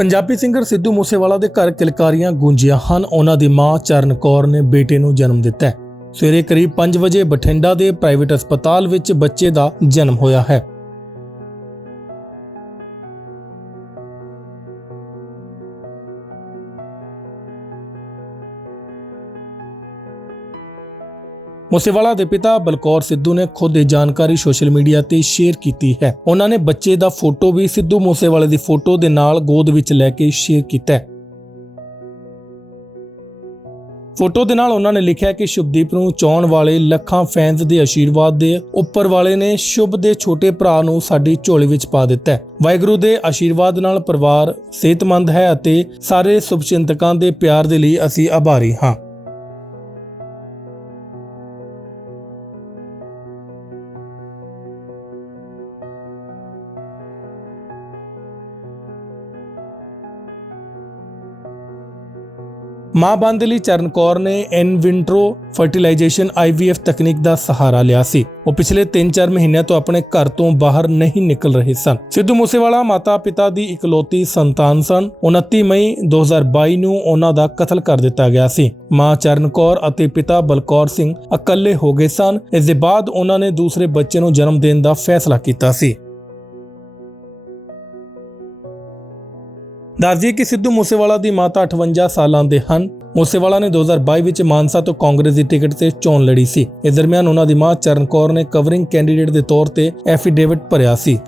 Punjabi singer Sidhu Moosewala ਦੇ ਘਰ ਕਿਲਕਾਰੀਆਂ ਗੂੰਜੀਆਂ ਹਨ। ਉਹਨਾਂ ਦੀ ਮਾਂ ਚਰਨ ਕੌਰ ਨੇ ਬੇਟੇ ਨੂੰ ਜਨਮ ਦਿੱਤਾ ਹੈ। ਸਵੇਰੇ ਕਰੀਬ 5 ਵਜੇ ਬਠਿੰਡਾ ਦੇ ਪ੍ਰਾਈਵੇਟ ਹਸਪਤਾਲ ਵਿੱਚ ਬੱਚੇ ਦਾ ਜਨਮ ਹੋਇਆ ਹੈ। ਮੂਸੇਵਾਲਾ ਦੇ ਪਿਤਾ ਬਲਕੌਰ ਸਿੱਧੂ ਨੇ ਖੁਦ ਇਹ ਜਾਣਕਾਰੀ ਸੋਸ਼ਲ ਮੀਡੀਆ ਤੇ ਸ਼ੇਅਰ ਕੀਤੀ ਹੈ। ਉਹਨਾਂ ਨੇ ਬੱਚੇ ਦਾ ਫੋਟੋ ਵੀ ਸਿੱਧੂ ਮੂਸੇਵਾਲੇ ਦੀ ਫੋਟੋ ਦੇ ਨਾਲ ਗੋਦ ਵਿੱਚ ਲੈ ਕੇ ਸ਼ੇਅਰ ਕੀਤਾ ਹੈ। ਫੋਟੋ ਦੇ ਨਾਲ ਉਹਨਾਂ ਨੇ ਲਿਖਿਆ ਕਿ ਸ਼ੁਭਦੀਪ ਨੂੰ ਚਾਹਣ ਵਾਲੇ ਲੱਖਾਂ ਫੈਨਸ ਦੇ ਆਸ਼ੀਰਵਾਦ ਦੇ ਉੱਪਰ ਵਾਲੇ ਨੇ ਸ਼ੁਭ ਦੇ ਛੋਟੇ ਭਰਾ ਨੂੰ ਸਾਡੀ ਝੋਲੀ ਵਿੱਚ ਪਾ ਦਿੱਤਾ ਹੈ। ਵਾਹਿਗੁਰੂ ਦੇ ਆਸ਼ੀਰਵਾਦ ਨਾਲ ਪਰਿਵਾਰ ਸਿਹਤਮੰਦ ਹੈ ਅਤੇ ਸਾਰੇ ਸ਼ੁਭਚਿੰਤਕਾਂ ਦੇ ਪਿਆਰ ਦੇ ਲਈ ਅਸੀਂ ਆਭਾਰੀ ਹਾਂ। ਮਾਂ ਬੰਦ ਲਈ ਚਰਨ ਕੌਰ ਨੇ ਇਨ ਵਿੰਟਰੋ ਫਰਟੀਲਾਈਜੇਸ਼ਨ ਆਈਵੀਐਫ ਤਕਨੀਕ ਦਾ ਸਹਾਰਾ ਲਿਆ ਸੀ। ਉਹ ਪਿਛਲੇ 3-4 ਮਹੀਨਿਆਂ ਤੋਂ ਆਪਣੇ ਘਰ ਤੋਂ ਬਾਹਰ ਨਹੀਂ ਨਿਕਲ ਰਹੇ ਸਨ। ਸਿੱਧੂ ਮੂਸੇਵਾਲਾ ਮਾਤਾ-ਪਿਤਾ ਦੀ ਇਕਲੌਤੀ ਸੰਤਾਨ ਸਨ। 29 ਮਈ 2022 ਨੂੰ ਉਹਨਾਂ ਦਾ ਕਤਲ ਕਰ ਦਿੱਤਾ ਗਿਆ ਸੀ। ਮਾਂ ਚਰਨ ਕੌਰ ਅਤੇ ਪਿਤਾ ਬਲਕੌਰ ਸਿੰਘ ਇਕੱਲੇ ਹੋ ਗਏ ਸਨ। ਇਸ ਦੇ ਬਾਅਦ ਉਹਨਾਂ ਨੇ ਦੂਸਰੇ ਬੱਚੇ ਨੂੰ ਜਨਮ ਦੇਣ ਦਾ ਫੈਸਲਾ ਕੀਤਾ ਸੀ। ਦੱਸਦੀ ਕਿ ਸਿੱਧੂ ਮੂਸੇਵਾਲਾ ਦੀ ਮਾਤਾ 58 ਸਾਲਾਂ ਦੇ ਹਨ। ਮੂਸੇਵਾਲਾ ਨੇ 2022 ਵਿੱਚ ਮਾਨਸਾ ਤੋਂ ਕਾਂਗਰਸ ਦੀ ਟਿਕਟ ਤੇ ਚੋਣ ਲੜੀ ਸੀ। ਇਸ ਦਰਮਿਆਨ ਉਹਨਾਂ ਦੀ ਮਾਂ ਚਰਨ ਕੌਰ ਨੇ ਕਵਰਿੰਗ ਕੈਂਡੀਡੇਟ ਦੇ ਤੌਰ ਤੇ ਐਫੀਡੇਵਿਟ ਭਰਿਆ ਸੀ।